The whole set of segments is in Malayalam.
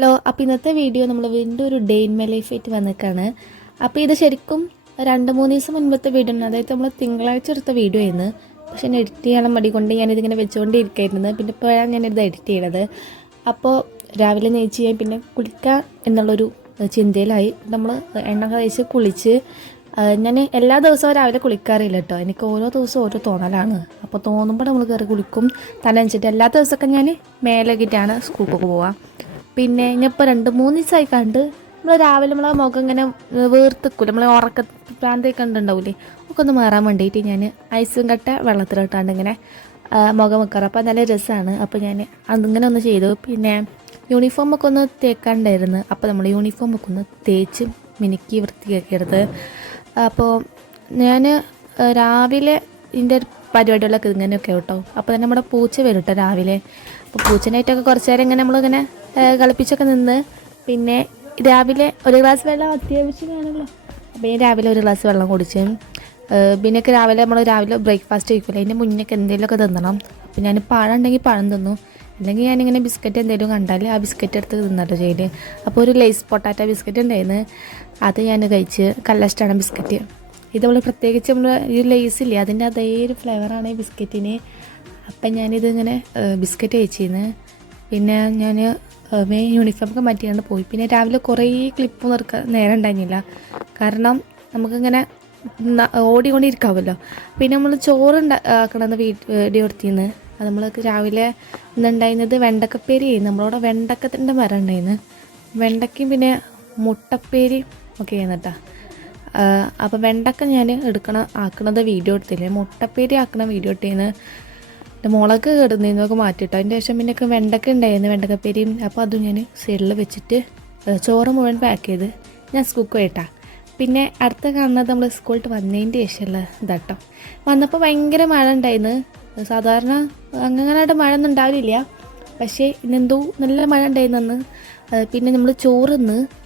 ഹലോ, അപ്പോൾ ഇന്നത്തെ വീഡിയോ നമ്മൾ വീണ്ടും ഒരു ഡേ ഇൻ മൈ ലൈഫ് ആയിട്ട് വന്നിക്കാണ്. അപ്പോൾ ഇത് ശരിക്കും 2-3 ദിവസം മുൻപത്തെ വീഡിയോ ആണ്. അതായത് നമ്മൾ തിങ്കളാഴ്ച എടുത്ത വീഡിയോ ആയിരുന്നു. പക്ഷെ ഞാൻ എഡിറ്റ് ചെയ്യാൻ മടി കൊണ്ട് ഞാനിതിങ്ങനെ വെച്ചുകൊണ്ടിരിക്കുകയായിരുന്നു. പിന്നെ ഇപ്പോഴാണ് ഞാനിത് എഡിറ്റ് ചെയ്യണത്. അപ്പോൾ രാവിലെ നെയ്ച്ച് ചെയ്യാൻ പിന്നെ കുളിക്കാം എന്നുള്ളൊരു ചിന്തയിലായി. നമ്മൾ എണ്ണ കഴിച്ച് കുളിച്ച് ഞാൻ എല്ലാ ദിവസവും രാവിലെ കുളിക്കാറില്ല കേട്ടോ. എനിക്ക് ഓരോ ദിവസവും ഓരോ തോന്നലാണ്. അപ്പോൾ തോന്നുമ്പോൾ നമ്മൾ കയറി കുളിക്കും. തലനച്ചിട്ട് എല്ലാ ദിവസമൊക്കെ ഞാൻ മേലേക്കിട്ടാണ് സ്കൂളിലേക്ക് പോവുക. പിന്നെ ഇനിയിപ്പോൾ 2-3 ദിവസമായി കണ്ട് നമ്മൾ രാവിലെ നമ്മളെ മുഖം ഇങ്ങനെ വീർത്തിക്കൂല, നമ്മളെ ഉറക്ക പ്രാന്തൊക്കെ ഉണ്ടാവില്ലേ, ഒക്കെ ഒന്ന് മാറാൻ വേണ്ടിയിട്ട് ഞാൻ ഐസും കട്ട വെള്ളത്തിലിട്ടാണ്ട് ഇങ്ങനെ മുഖം വെക്കാറ്. അപ്പോൾ നല്ല രസമാണ്. അപ്പോൾ ഞാൻ അതിങ്ങനെ ഒന്ന് ചെയ്തു. പിന്നെ യൂണിഫോമൊക്കെ ഒന്ന് തേക്കാണ്ടായിരുന്നു. അപ്പോൾ നമ്മൾ യൂണിഫോമൊക്കെ ഒന്ന് തേച്ച് മിനുക്കി വൃത്തിയാക്കിയെടുത്ത്. അപ്പോൾ ഞാൻ രാവിലെ ഇതിൻ്റെ പരിപാടികളൊക്കെ ഇങ്ങനെയൊക്കെ കേട്ടോ. അപ്പോൾ തന്നെ നമ്മുടെ പൂച്ച വരും കേട്ടോ രാവിലെ. അപ്പോൾ പൂച്ചനായിട്ടൊക്കെ കുറച്ച് നേരം ഇങ്ങനെ നമ്മളിങ്ങനെ കളിപ്പിച്ചൊക്കെ നിന്ന് പിന്നെ രാവിലെ ഒരു ഗ്ലാസ് വെള്ളം അത്യാവശ്യം വേണമല്ലോ. അപ്പോൾ ഞാൻ രാവിലെ ഒരു ഗ്ലാസ് വെള്ളം കുടിച്ച് പിന്നെയൊക്കെ രാവിലെ ബ്രേക്ക്ഫാസ്റ്റ് കഴിക്കില്ല, അതിൻ്റെ മുന്നേക്ക് എന്തെങ്കിലുമൊക്കെ തിന്നണം. അപ്പോൾ ഞാൻ പഴം ഉണ്ടെങ്കിൽ പഴം തിന്നു, അല്ലെങ്കിൽ ഞാനിങ്ങനെ ബിസ്ക്കറ്റ് എന്തെങ്കിലും കണ്ടാൽ ആ ബിസ്ക്കറ്റ് എടുത്ത് തിന്നട്ടോ ചെയ്യല്. അപ്പോൾ ഒരു ലേസ് പൊട്ടാറ്റോ ബിസ്ക്കറ്റ് ഉണ്ടായിരുന്നു, അത് ഞാൻ കഴിച്ച്. കല്ലഷ്ടമാണ് ബിസ്ക്കറ്റ്. ഇത് നമ്മൾ പ്രത്യേകിച്ച് നമ്മൾ ഈ ലേസ് ഇല്ലേ അതിൻ്റെ അതേ ഒരു ഫ്ലേവറാണ് ഈ ബിസ്ക്കറ്റിന്. അപ്പം ഞാനിതിങ്ങനെ ബിസ്ക്കറ്റ് കഴിച്ചിരുന്നു. പിന്നെ ഞാൻ യൂണിഫോമൊക്കെ മാറ്റിയാണ് പോയി. പിന്നെ രാവിലെ കുറേ ക്ലിപ്പ് നേരം ഉണ്ടായിരുന്നില്ല, കാരണം നമുക്കിങ്ങനെ ഓടിക്കൊണ്ടിരിക്കാമല്ലോ. പിന്നെ നമ്മൾ ചോറ് ആക്കണമെന്ന് വീഡിയോ എടുത്തിരുന്നു. അത് നമ്മൾ രാവിലെ ഇന്നുണ്ടായിരുന്നത് വെണ്ടക്കപ്പേരി. നമ്മളവിടെ വെണ്ടക്കത്തിൻ്റെ മരം ഉണ്ടായിരുന്നു, വെണ്ടക്കയും പിന്നെ മുട്ടപ്പേരി ഒക്കെ ചെയ്യുന്നട്ടാ. അപ്പോൾ വെണ്ടക്ക ഞാൻ ആക്കണത് വീഡിയോ എടുത്തില്ലേ, മുട്ടപ്പേരി ആക്കണ വീഡിയോ എടുത്തിരുന്നു. മുളക് കിടന്നൊക്കെ മാറ്റിയിട്ടോ. അതിൻ്റെ ശേഷം പിന്നെയൊക്കെ വെണ്ടക്ക ഉണ്ടായിരുന്നു, വെണ്ടക്കപ്പേരിയും. അപ്പോൾ അതും ഞാൻ സൈഡിൽ വെച്ചിട്ട് ചോറ് മുഴുവൻ പാക്ക് ചെയ്ത് ഞാൻ സ്കൂൾക്ക് പോയിട്ടാ. പിന്നെ അടുത്ത കാണുന്നത് നമ്മൾ സ്കൂളിൽ വന്നതിൻ്റെ ശേഷമുള്ള ഇതാട്ടോ. വന്നപ്പോൾ ഭയങ്കര മഴ ഉണ്ടായിരുന്നു. സാധാരണ അങ്ങനെയായിട്ട് മഴ ഒന്നും ഉണ്ടാവില്ല, പക്ഷേ ഇന്നെന്തോ നല്ല മഴ ഉണ്ടായിരുന്നു. പിന്നെ നമ്മൾ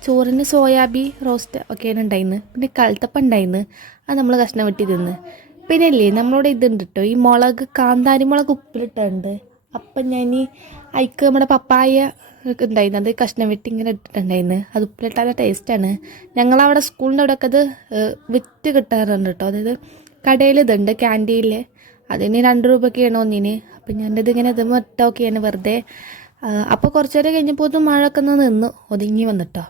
ചോറിന് സോയാബീൻ റോസ്റ്റ് ഒക്കെയാണ് ഉണ്ടായിരുന്നു. പിന്നെ കൽത്തപ്പം ഉണ്ടായിരുന്നു, അത് നമ്മൾ കഷ്ണം വെട്ടി തിന്ന്. പിന്നെ ഇല്ലേ നമ്മളോട് ഇതുണ്ട് കേട്ടോ, ഈ മുളക് കാന്താരി മുളക് ഉപ്പിലിട്ടുണ്ട്. അപ്പം ഞാൻ അതിക്ക് നമ്മുടെ പപ്പായ ഉണ്ടായിരുന്നു, അത് കഷ്ണം വെട്ടി ഇങ്ങനെ ഇട്ടിട്ടുണ്ടായിരുന്നു. അത് ഉപ്പിലിട്ടാൽ ടേസ്റ്റാണ്. ഞങ്ങളവിടെ സ്കൂളിൻ്റെ അവിടെയൊക്കെ അത് വിറ്റ് കിട്ടാറുണ്ട് കേട്ടോ. അതായത് കടയിൽ ഇതുണ്ട്, ക്യാൻറ്റീനിൽ. അതിന് 2 രൂപയ്ക്കാണ് ഒന്നിന്. അപ്പം ഞാനിത് ഇങ്ങനെ ഇത് ഇട്ടൊക്കെയാണ് വെറുതെ. അപ്പോൾ കുറച്ച് നേരം കഴിഞ്ഞപ്പോൾ മഴയൊക്കെ ഒന്ന് നിന്ന് ഒതുങ്ങി വന്നിട്ടോ.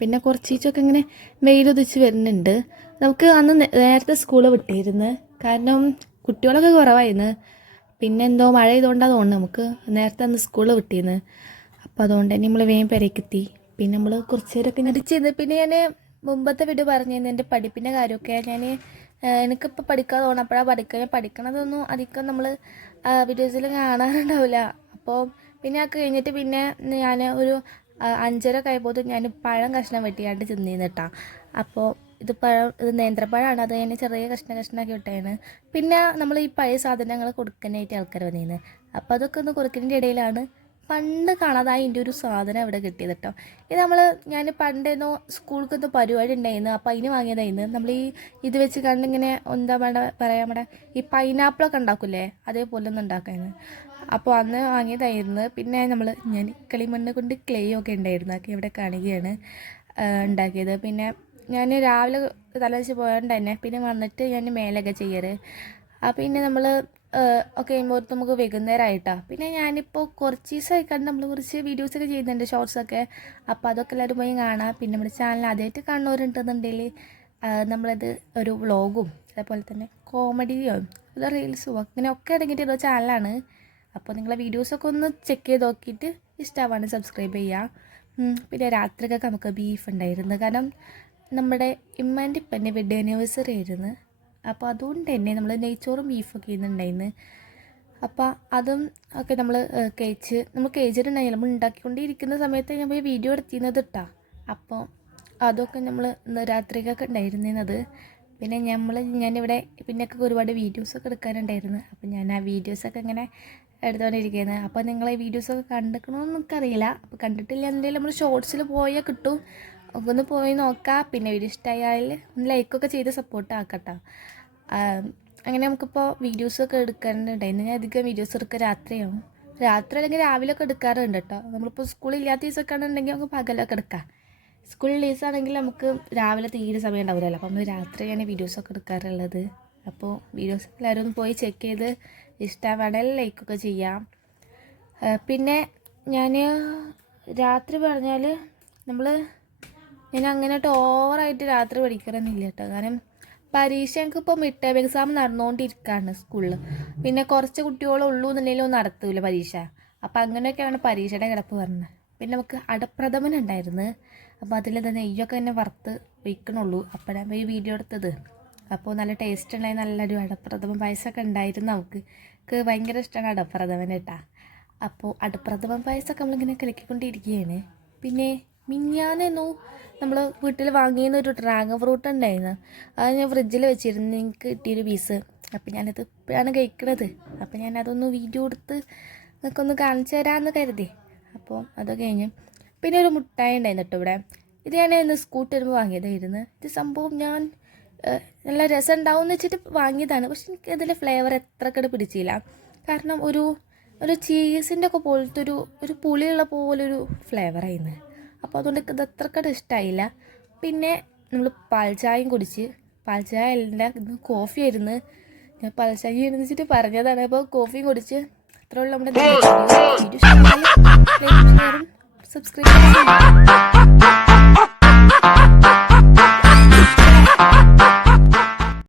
പിന്നെ കുറച്ചൊക്കെ ഇങ്ങനെ വെയിലുദിച്ച് വരുന്നുണ്ട്. നമുക്ക് അന്ന് നേരത്തെ സ്കൂൾ വിട്ടിരുന്നു, കാരണം കുട്ടികളൊക്കെ കുറവായിരുന്നു. പിന്നെ എന്തോ മഴ ചെയ്തുകൊണ്ടാണ് തോന്നുന്നു നമുക്ക് നേരത്തെ അന്ന് സ്കൂൾ വിട്ടിരുന്നു. അപ്പോൾ അതുകൊണ്ട് തന്നെ നമ്മൾ വേഗം പെരക്കെത്തി. പിന്നെ നമ്മൾ കുറച്ച് നേരമൊക്കെ ഞടിച്ചിരുന്നു. പിന്നെ ഞാൻ മുമ്പത്തെ വീഡിയോ പറഞ്ഞിരുന്നു എൻ്റെ പഠിപ്പിൻ്റെ കാര്യമൊക്കെ. എനിക്കിപ്പോൾ പഠിക്കാൻ തോന്നപ്പോഴാണ് പഠിക്കണതൊന്നും അധികം നമ്മൾ വീഡിയോസിൽ കാണാറുണ്ടാവില്ല. അപ്പോൾ പിന്നെ അത് കഴിഞ്ഞിട്ട് പിന്നെ ഞാൻ ഒരു 5:30 കഴിയുമ്പോൾ ഞാൻ പഴം കഷ്ണം വെട്ടിയാണ്ട് തിന്നിരുന്നു കേട്ടോ. അപ്പോൾ ഇത് നേന്ത്രപ്പഴമാണ്, അത് ഞാൻ ചെറിയ കഷ്ണമാക്കി വിട്ടാണ്. പിന്നെ നമ്മൾ ഈ പഴയ സാധനങ്ങൾ കൊടുക്കാനായിട്ട് ആൾക്കാർ വന്നിരുന്നത്. അപ്പോൾ അതൊക്കെ ഒന്ന് കൊടുക്കുന്നതിൻ്റെ ഇടയിലാണ് പണ്ട് കാണാതായി എൻ്റെ ഒരു സാധനം ഇവിടെ കിട്ടിയത് കേട്ടോ. ഇത് ഞാൻ പണ്ടേന്നോ സ്കൂൾക്കൊന്നും പരിപാടി ഉണ്ടായിരുന്നു, അപ്പോൾ അതിന് വാങ്ങിയതായിരുന്നു. നമ്മൾ ഇത് വെച്ച് കണ്ടിങ്ങനെ എന്താ പറയാ, നമ്മുടെ ഈ പൈനാപ്പിളൊക്കെ ഉണ്ടാക്കില്ലേ, അതേപോലെ ഒന്ന് ഉണ്ടാക്കായിരുന്നു. അപ്പോൾ അന്ന് വാങ്ങിയതായിരുന്നു. പിന്നെ ഞാൻ കളിമണ്ണ് കൊണ്ട് ക്ലേ ഒക്കെ ഉണ്ടായിരുന്നു, അതൊക്കെ ഇവിടെ കാണുകയാണ് ഉണ്ടാക്കിയത്. പിന്നെ ഞാൻ രാവിലെ തലേദിവസം പോയതുകൊണ്ട് തന്നെ പിന്നെ വന്നിട്ട് ഞാൻ മേലൊക്കെ ചെയ്യാറ്. പിന്നെ നമ്മൾ ഒക്കെ കഴിയുമ്പോൾ നമുക്ക് വൈകുന്നേരമായിട്ടാണ്. പിന്നെ ഞാനിപ്പോൾ കുറച്ച് ദിവസമായി കണ്ട് നമ്മൾ കുറച്ച് വീഡിയോസൊക്കെ ചെയ്യുന്നുണ്ട്, ഷോർട്സൊക്കെ. അപ്പോൾ അതൊക്കെ എല്ലാവരും പോയി കാണാം. പിന്നെ നമ്മുടെ ചാനൽ ആദ്യമായിട്ട് കാണുന്നവരുണ്ടെന്നുണ്ടെങ്കിൽ നമ്മളത് ഒരു വ്ളോഗും അതേപോലെ തന്നെ കോമഡിയോ റീൽസും അങ്ങനെയൊക്കെ അടങ്ങിയിട്ടുള്ള ചാനലാണ്. അപ്പോൾ നിങ്ങളെ വീഡിയോസൊക്കെ ഒന്ന് ചെക്ക് ചെയ്ത് നോക്കിയിട്ട് ഇഷ്ടമാവാണ് സബ്സ്ക്രൈബ് ചെയ്യുക. പിന്നെ രാത്രിക്കൊക്കെ നമുക്ക് ബീഫ് ഉണ്ടായിരുന്നു, കാരണം നമ്മുടെ ഇമ്മേൻ്റെ ഇപ്പൻ്റെ വെഡ്ഡിങ് ആനിവേഴ്സറി ആയിരുന്നു. അപ്പോൾ അതുകൊണ്ട് തന്നെ നമ്മൾ നെയ്ച്ചോറും ബീഫൊക്കെ ചെയ്യുന്നുണ്ടായിരുന്നു. അപ്പോൾ അതും ഒക്കെ നമ്മൾ കഴിച്ചിട്ടുണ്ടായില്ല. നമ്മൾ ഉണ്ടാക്കിക്കൊണ്ടിരിക്കുന്ന സമയത്ത് ഞാൻ പോയി വീഡിയോ എടുത്തിരുന്നത് കേട്ടോ. അപ്പോൾ അതൊക്കെ നമ്മൾ രാത്രിക്കൊക്കെ ഉണ്ടായിരുന്നത്. പിന്നെ ഞാനിവിടെ പിന്നെയൊക്കെ ഒരുപാട് വീഡിയോസൊക്കെ എടുക്കാനുണ്ടായിരുന്നു. അപ്പോൾ ഞാൻ ആ വീഡിയോസൊക്കെ ഇങ്ങനെ എടുത്തുകൊണ്ടിരിക്കുന്നത്. അപ്പോൾ നിങ്ങൾ ഈ വീഡിയോസൊക്കെ കണ്ടിക്കണമെന്ന് എനിക്കറിയില്ല. അപ്പോൾ കണ്ടിട്ടില്ല എന്തെങ്കിലും നമ്മൾ ഷോർട്സിൽ പോയാൽ കിട്ടും, ഒന്ന് പോയി നോക്കാം. പിന്നെ വീഡിയോ ഇഷ്ടമായാൽ ഒന്ന് ലൈക്കൊക്കെ ചെയ്ത് സപ്പോർട്ട് ആക്കട്ടോ. അങ്ങനെ നമുക്കിപ്പോൾ വീഡിയോസൊക്കെ എടുക്കാനുണ്ടായിരുന്നു. ഞാൻ അധികം വീഡിയോസ് എടുക്കുക രാത്രിയാവും. രാത്രി അല്ലെങ്കിൽ രാവിലെ ഒക്കെ എടുക്കാറുണ്ട് കേട്ടോ. നമ്മളിപ്പോൾ സ്കൂളില്ലാത്ത ദിവസമൊക്കെ ആണെന്നുണ്ടെങ്കിൽ നമുക്ക് പകലൊക്കെ എടുക്കാം. സ്കൂളിൽ ദിവസമാണെങ്കിൽ നമുക്ക് രാവിലെ തീരെ സമയം ഉണ്ടാവില്ലല്ലോ. അപ്പോൾ നമ്മൾ രാത്രിയാണ് വീഡിയോസൊക്കെ എടുക്കാറുള്ളത്. അപ്പോൾ വീഡിയോസ് എല്ലാവരും ഒന്ന് പോയി ചെക്ക് ചെയ്ത് ഇഷ്ടമാണെങ്കിൽ ലൈക്കൊക്കെ ചെയ്യാം. പിന്നെ ഞാൻ രാത്രി പറഞ്ഞാൽ ഞാൻ അങ്ങനെ ഓവറായിട്ട് രാത്രി പഠിക്കാറൊന്നുമില്ല കേട്ടോ. കാരണം പരീക്ഷ എനിക്കിപ്പോൾ മിഡ് ടേം എക്സാം നടന്നുകൊണ്ടിരിക്കുകയാണ് സ്കൂളിൽ. പിന്നെ കുറച്ച് കുട്ടികളുള്ളൂ എന്നുണ്ടെങ്കിലും നടത്തൂല പരീക്ഷ. അപ്പോൾ അങ്ങനെയൊക്കെയാണ് പരീക്ഷയുടെ കിടപ്പ് പറഞ്ഞത്. പിന്നെ നമുക്ക് അടപ്രഥമൻ ഉണ്ടായിരുന്നു. അപ്പോൾ അതിൽ നെയ്യൊക്കെ തന്നെ വറുത്ത് വയ്ക്കണുള്ളൂ. അപ്പോഴാണ് ഈ വീഡിയോ എടുത്തത്. അപ്പോൾ നല്ല ടേസ്റ്റ് ഉണ്ടായി, നല്ലൊരു അടപ്രഥമൻ പായസമൊക്കെ ഉണ്ടായിരുന്നു. നമുക്ക് ഭയങ്കര ഇഷ്ടമാണ് അടപ്രഥമൻ കേട്ടോ. അപ്പോൾ അടപ്രഥമൻ പായസമൊക്കെ നമ്മളിങ്ങനെ കലക്കിക്കൊണ്ടിരിക്കുകയാണ്. പിന്നെ മിനിഞ്ഞാന്നു നമ്മൾ വീട്ടിൽ വാങ്ങിയിരുന്ന ഒരു ഡ്രാഗൺ ഫ്രൂട്ട് ഉണ്ടായിരുന്നു. അത് ഞാൻ ഫ്രിഡ്ജിൽ വെച്ചിരുന്നു, എനിക്ക് കിട്ടിയൊരു പീസ്. അപ്പോൾ ഞാനത് ഇപ്പോഴാണ് കഴിക്കണത്. അപ്പോൾ ഞാനതൊന്ന് വീഡിയോ എടുത്ത് നിങ്ങൾക്കൊന്ന് കാണിച്ചു തരാമെന്ന് കരുതി. അപ്പോൾ അതൊക്കെ കഴിഞ്ഞ് പിന്നെ ഒരു മുട്ടായി ഉണ്ടായിരുന്നു കേട്ടോ ഇവിടെ. ഇത് ഞാൻ ഇന്ന് സ്കൂട്ടി വരുമ്പോൾ വാങ്ങിയതായിരുന്നു. ഇത് സംഭവം ഞാൻ നല്ല രസം ഉണ്ടാവും എന്ന് വെച്ചിട്ട് വാങ്ങിയതാണ്. പക്ഷെ എനിക്ക് അതിലെ ഫ്ലേവർ എത്രക്കട് പിടിച്ചില്ല. കാരണം ഒരു ചീസിൻ്റെ ഒക്കെ പോലത്തെ ഒരു പുളിയുള്ള പോലൊരു ഫ്ലേവറായിരുന്നു. അപ്പോൾ അതുകൊണ്ട് ഇത് അത്രക്കട് ഇഷ്ടമായില്ല. പിന്നെ നമ്മൾ പാൽച്ചായയും കുടിച്ച്, പാൽച്ചായ അല്ല ഇന്ന് കോഫി ആയിരുന്നു. ഞാൻ പാൽച്ചായ എന്ന് വെച്ചിട്ട് പറഞ്ഞതാണ്. അപ്പോൾ കോഫിയും കുടിച്ച് അത്രയുള്ള നമ്മുടെ വീഡിയോ ഇഷ്ടമായി ലൈക്ക് ഷെയറും സബ്സ്ക്രൈബ് ചെയ്യാം.